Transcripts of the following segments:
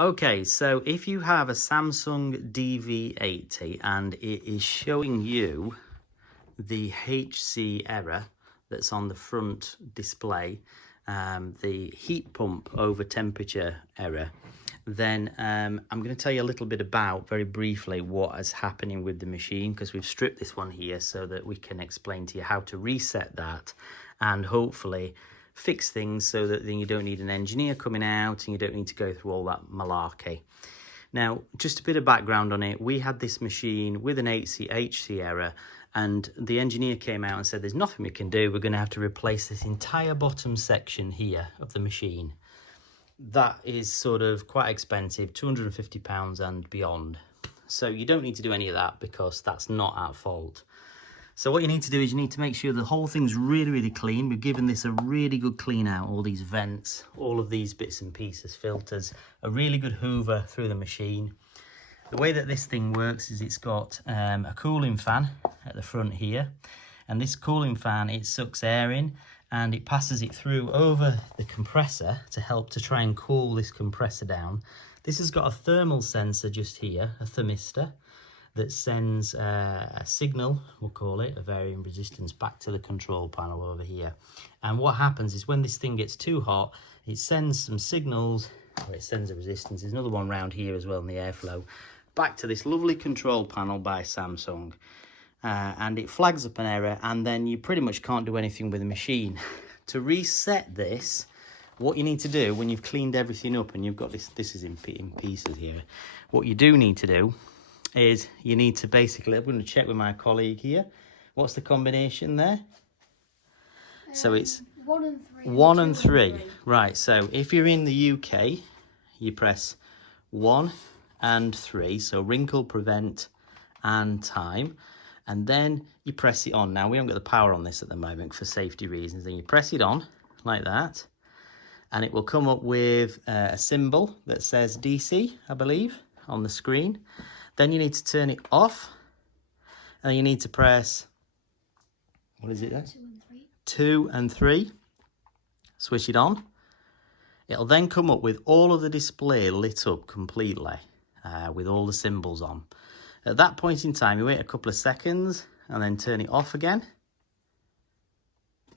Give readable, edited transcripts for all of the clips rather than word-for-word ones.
Okay, so if you have a Samsung DV80 and it is showing you the HC error that's on the front display, the heat pump over temperature error, then I'm going to tell you a little bit about, very briefly, what is happening with the machine, because we've stripped this one here so that we can explain to you how to reset that and hopefully fix things so that then you don't need an engineer coming out and you don't need to go through all that malarkey. Now, just a bit of background on it. We had this machine with an HC error, and the engineer came out and said there's nothing we can do. We're going to have to replace this entire bottom section here of the machine. That is sort of quite expensive, £250 and beyond. So you don't need to do any of that because that's not our fault. So what you need to do is you need to make sure the whole thing's really, really clean. We've given this a really good clean out, all these vents, all of these bits and pieces, filters, a really good hoover through the machine. The way that this thing works is it's got a cooling fan at the front here. And this cooling fan, it sucks air in and it passes it through over the compressor to help to try and cool this compressor down. This has got a thermal sensor just here, a thermistor, that sends a signal, we'll call it, a varying resistance, back to the control panel over here. And what happens is when this thing gets too hot, it sends some signals, or it sends a resistance, there's another one around here as well in the airflow, back to this lovely control panel by Samsung. And it flags up an error, and then you pretty much can't do anything with the machine. To reset this, what you need to do when you've cleaned everything up and you've got this is in pieces here, what you do need to do is you need to basically, I'm going to check with my colleague here, what's the combination there? So it's 1 and 3. 1 and 3. Right, so if you're in the UK, you press 1 and 3, so wrinkle, prevent and time, and then you press it on. Now we haven't got the power on this at the moment for safety reasons, then you press it on like that and it will come up with a symbol that says DC, I believe, on the screen. Then you need to turn it off, and you need to press, what is it there? 2 and 3. 2 and 3. Switch it on. It'll then come up with all of the display lit up completely, with all the symbols on. At that point in time, you wait a couple of seconds, and then turn it off again.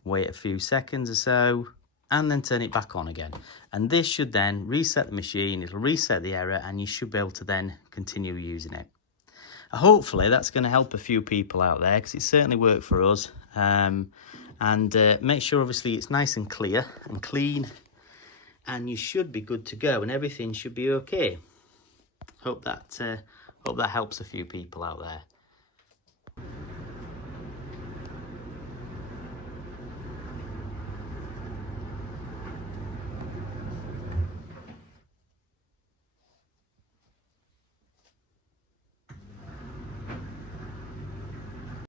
Wait a few seconds or so, and then turn it back on again. And this should then reset the machine, it'll reset the error, and you should be able to then continue using it. Hopefully that's going to help a few people out there, because it certainly worked for us. Make sure obviously it's nice and clear and clean, and you should be good to go and everything should be okay. Hope that helps a few people out there.